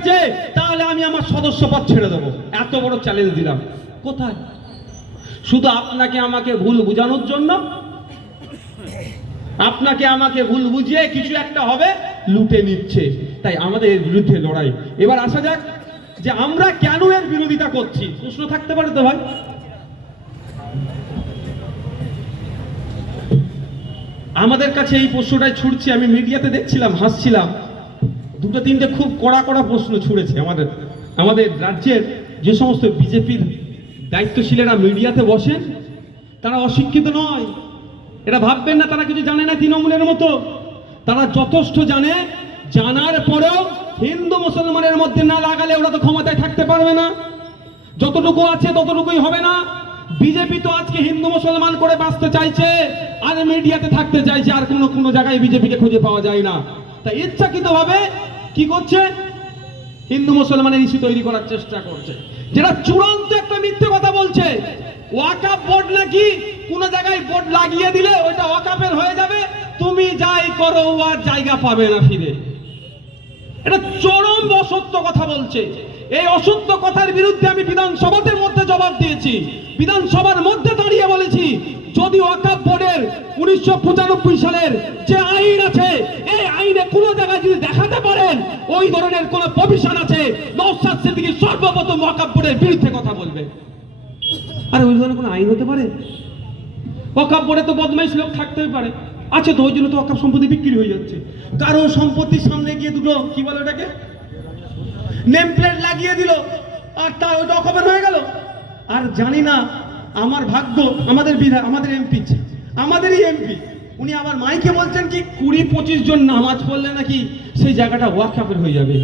আছে তাহলে আমি আমার সদস্যপদ ছেড়ে দেবো এত বড় চ্যালেঞ্জ দিলাম কোথায় শুধু আপনাকে আমাকে ভুল বুঝানোর জন্য আপনাকে আমাকে ভুল বুঝিয়ে কিছু একটা হবে লুটে নিচ্ছে তাই আমাদের এর বিরুদ্ধে লড়াই এবার আসা যাক যে আমরা কেন এর বিরোধিতা করছি প্রশ্ন থাকতে পারে তো ভাই আমাদের কাছে এই প্রশ্নটাই ছুটছি আমি মিডিয়াতে দেখছিলাম হাসছিলাম দুটো তিনটে খুব কড়া কড়া প্রশ্ন ছুড়েছে আমাদের আমাদের রাজ্যের যে সমস্ত বিজেপির দায়িত্বশীলেরা মিডিয়াতে বসেন তারা অশিক্ষিত নয় এটা ভাববেন না তারা কিছু জানে না তৃণমূলের মতো তারা যথেষ্ট জানে জানার পরেও হিন্দু মুসলমানের মধ্যে না লাগালে ওরা তো ক্ষমতায় থাকতে পারবে না যতটুকু আছে ততটুকুই হবে না বিজেপি তো আজকে হিন্দু মুসলমান করে বাঁচতে চাইছে আর মিডিয়াতে থাকতে চাইছে আর কোনো কোনো জায়গায় বিজেপিকে খুঁজে পাওয়া যায় না তাই ইচ্ছাকৃতভাবে কি করছে হিন্দু মুসলমানের ইস্যু তৈরি করার চেষ্টা করছে যেটা চূড়ান্ত একটা মিথ্যে কথা বলছে ওয়াকাপ বোর্ড নাকি কোন জায়গায় বোর্ড লাগিয়ে দিলে ওইটা ওয়াকাপের হয়ে যাবে তুমি যাই করো আর জায়গা পাবে না ফিরে এটা চরম অসত্য কথা বলছে এই অসত্য কথার বিরুদ্ধে আমি বিধানসভাতে মধ্যে জবাব দিয়েছি বিধানসভার মধ্যে দাঁড়িয়ে বলেছি যদি ওয়াকাপ বোর্ডের উনিশশো সালের যে ওই ধরনের কোন প্রভিশন আছে নৌসাদ সিদ্দিকী সর্বপ্রথম ওয়াকাব্বরের বিরুদ্ধে কথা বলবে আরে ওই ধরনের কোনো আইন হতে পারে ওয়াকাব্বরে তো বদমাইশ লোক থাকতেই পারে আচ্ছা তো ওই জন্য তো অকাব সম্পত্তি বিক্রি হয়ে যাচ্ছে কারো সম্পত্তির সামনে গিয়ে দুটো কি বলে ওটাকে নেম প্লেট লাগিয়ে দিল আর তার ওই অকাবের হয়ে গেল আর জানি না আমার ভাগ্য আমাদের বিধায় আমাদের এমপি আমাদেরই এমপি উনি আমার মাইকে বলছেন কি কুড়ি পঁচিশ জন নামাজ পড়লে নাকি সেই জায়গাটা আপের হয়ে যাবে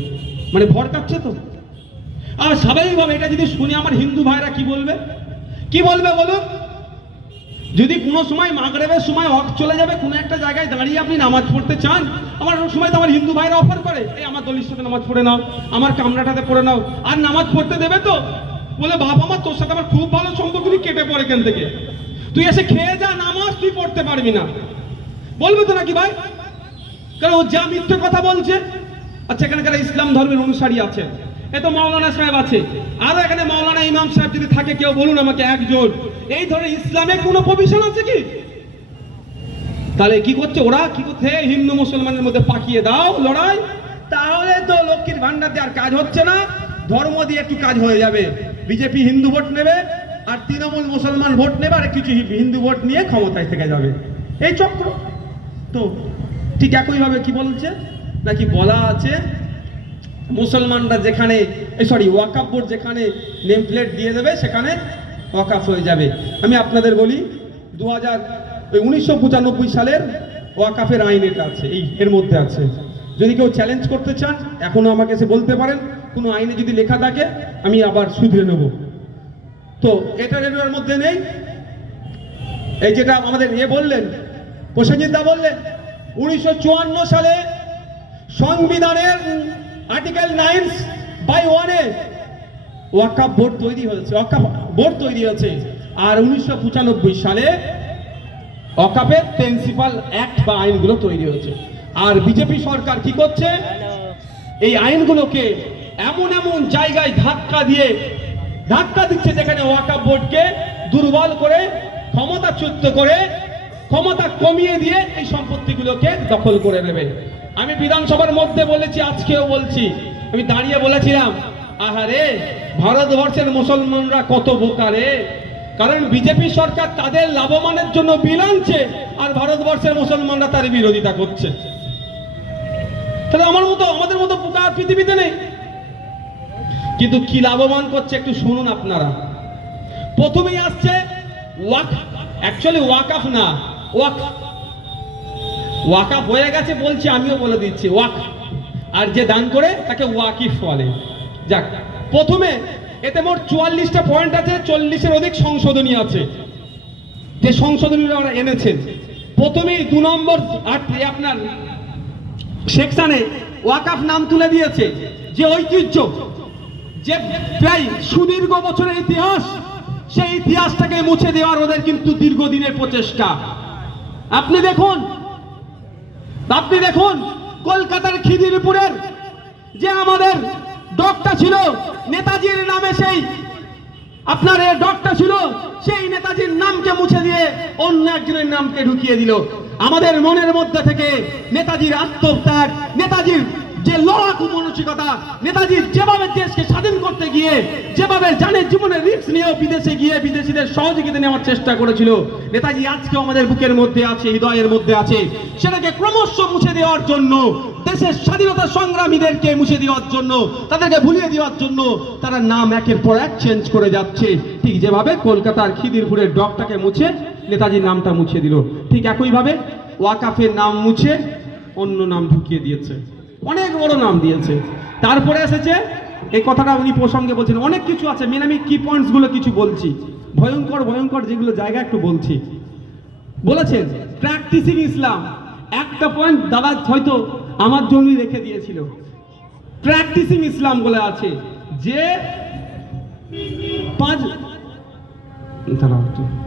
মানে ভর কাটছে তো আর স্বাভাবিকভাবে এটা যদি শুনে আমার হিন্দু ভাইরা কি বলবে কি বলবে বলুন যদি কোনো সময় মাগরেবের সময় হক চলে যাবে কোনো একটা জায়গায় দাঁড়িয়ে আপনি নামাজ পড়তে চান আমার সময় তো আমার হিন্দু ভাইরা অফার করে এই আমার দলির সাথে নামাজ পড়ে নাও আমার কামরাটাতে পড়ে নাও আর নামাজ পড়তে দেবে তো বলে বাপ আমার তোর সাথে আমার খুব ভালো সম্পর্ক তুই কেটে পড়ে এখান থেকে তুই এসে খেয়ে যা নামাজ তুই পড়তে পারবি না বলবে তো নাকি ভাই কারণ ও যা মিথ্যে কথা বলছে আচ্ছা এখানে কারা ইসলাম ধর্মের অনুসারী আছে এ তো মাওলানা সাহেব আছে আরো এখানে মাওলানা ইমাম সাহেব যদি থাকে কেউ বলুন আমাকে একজন এই ধরনের ইসলামে কোনো প্রভিশন আছে কি তাহলে কি করছে ওরা কি করছে হিন্দু মুসলমানের মধ্যে পাকিয়ে দাও লড়াই তাহলে তো লক্ষ্মীর ভান্ডার আর কাজ হচ্ছে না ধর্ম দিয়ে একটু কাজ হয়ে যাবে বিজেপি হিন্দু ভোট নেবে আর তৃণমূল মুসলমান ভোট নেবে আর কিছু হিন্দু ভোট নিয়ে ক্ষমতায় থেকে যাবে এই চক্র তো ঠিক একইভাবে কি বলছে নাকি বলা আছে মুসলমানরা যেখানে সরি ওয়াকাপ বোর্ড যেখানে নেম প্লেট দিয়ে দেবে সেখানে ওয়াকাফ হয়ে যাবে আমি আপনাদের বলি দু হাজার উনিশশো সালের ওয়াকাফের আইন এটা আছে এই এর মধ্যে আছে যদি কেউ চ্যালেঞ্জ করতে চান এখনও আমাকে এসে বলতে পারেন কোনো আইনে যদি লেখা থাকে আমি আবার শুধরে নেব তো এটা রেডিওর মধ্যে নেই এই যেটা আমাদের এ বললেন প্রসেনজিৎ দা বললেন উনিশশো সালে সংবিধানের আর্টিকেল নাইন বাই ওয়ানে ওয়াকাপ বোর্ড তৈরি হয়েছে ওয়াকাপ বোর্ড তৈরি হয়েছে আর উনিশশো সালে অকাপের প্রিন্সিপাল অ্যাক্ট বা আইনগুলো তৈরি হয়েছে আর বিজেপি সরকার কি করছে এই আইনগুলোকে এমন এমন জায়গায় ধাক্কা দিয়ে ধাক্কা দিচ্ছে যেখানে ওয়াকাপ বোর্ডকে দুর্বল করে ক্ষমতাচ্যুত করে ক্ষমতা কমিয়ে দিয়ে এই সম্পত্তিগুলোকে দখল করে নেবে আমি বিধানসভার মধ্যে বলেছি আজকেও বলছি আমি দাঁড়িয়ে বলেছিলাম আহারে ভারতবর্ষের মুসলমানরা কত বোকারে কারণ বিজেপি সরকার তাদের লাভবানের জন্য বিল আনছে আর ভারতবর্ষের মুসলমানরা তার বিরোধিতা করছে তাহলে আমার মতো আমাদের মতো বোকা পৃথিবীতে নেই কিন্তু কি লাভবান করছে একটু শুনুন আপনারা প্রথমেই আসছে ওয়াক অ্যাকচুয়ালি ওয়াকাফ না ওয়াক ওয়াকা হয়ে গেছে বলছি আমিও বলে দিচ্ছি ওয়াক আর যে দান করে তাকে ওয়াকিফ বলে যাক প্রথমে এতে মোট চুয়াল্লিশটা পয়েন্ট আছে চল্লিশের অধিক সংশোধনী আছে যে ওরা এনেছেন দু নম্বর আপনার সেকশানে ওয়াকাফ নাম তুলে দিয়েছে যে ঐতিহ্য যে প্রায় সুদীর্ঘ বছরের ইতিহাস সেই ইতিহাসটাকে মুছে দেওয়ার ওদের কিন্তু দীর্ঘদিনের প্রচেষ্টা আপনি দেখুন আপনি দেখুন কলকাতার খিদিরপুরের যে আমাদের ডকটা ছিল নেতাজির নামে সেই আপনার এ ডকটা ছিল সেই নেতাজির নামকে মুছে দিয়ে অন্য একজনের নামকে ঢুকিয়ে দিল আমাদের মনের মধ্যে থেকে নেতাজির আত্মত্যাগ নেতাজির যে লড়াকু মানসিকতা নেতাজি যেভাবে দেশকে স্বাধীন করতে গিয়ে যেভাবে জানে জীবনের রিক্স নিয়েও বিদেশে গিয়ে বিদেশিদের সহযোগিতা নেওয়ার চেষ্টা করেছিল নেতাজি আজকেও আমাদের বুকের মধ্যে আছে হৃদয়ের মধ্যে আছে সেটাকে ক্রমশ মুছে দেওয়ার জন্য দেশের স্বাধীনতা সংগ্রামীদেরকে মুছে দেওয়ার জন্য তাদেরকে ভুলিয়ে দেওয়ার জন্য তারা নাম একের পর এক চেঞ্জ করে যাচ্ছে ঠিক যেভাবে কলকাতার খিদিরপুরের ডকটাকে মুছে নেতাজির নামটা মুছে দিল ঠিক একইভাবে ওয়াকাফের নাম মুছে অন্য নাম ঢুকিয়ে দিয়েছে অনেক বড় নাম দিয়েছে তারপরে এসেছে এই কথাটা উনি প্রসঙ্গে বলছেন অনেক কিছু আছে মেন আমি কি পয়েন্টসগুলো কিছু বলছি ভয়ঙ্কর ভয়ঙ্কর যেগুলো জায়গা একটু বলছি বলেছেন প্র্যাকটিসিং ইসলাম একটা পয়েন্ট দাদা হয়তো আমার জন্যই রেখে দিয়েছিল প্র্যাকটিসিং ইসলাম বলে আছে যে পাঁচ দাঁড়াও